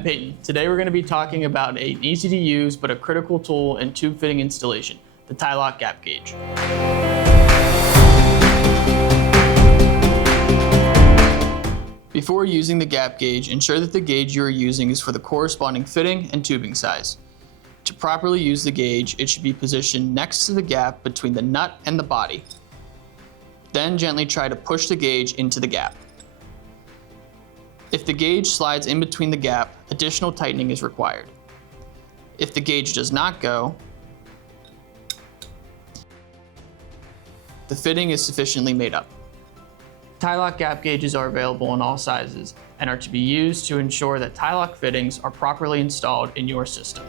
I'm Peyton. Today we're going to be talking about an easy to use but a critical tool in tube fitting installation, the Tylok gap gauge. Before using the gap gauge, ensure that the gauge you are using is for the corresponding fitting and tubing size. To properly use the gauge, it should be positioned next to the gap between the nut and the body. Then gently try to push the gauge into the gap. If the gauge slides in between the gap, additional tightening is required. If the gauge does not go, the fitting is sufficiently made up. Tylok gap gauges are available in all sizes and are to be used to ensure that Tylok fittings are properly installed in your system.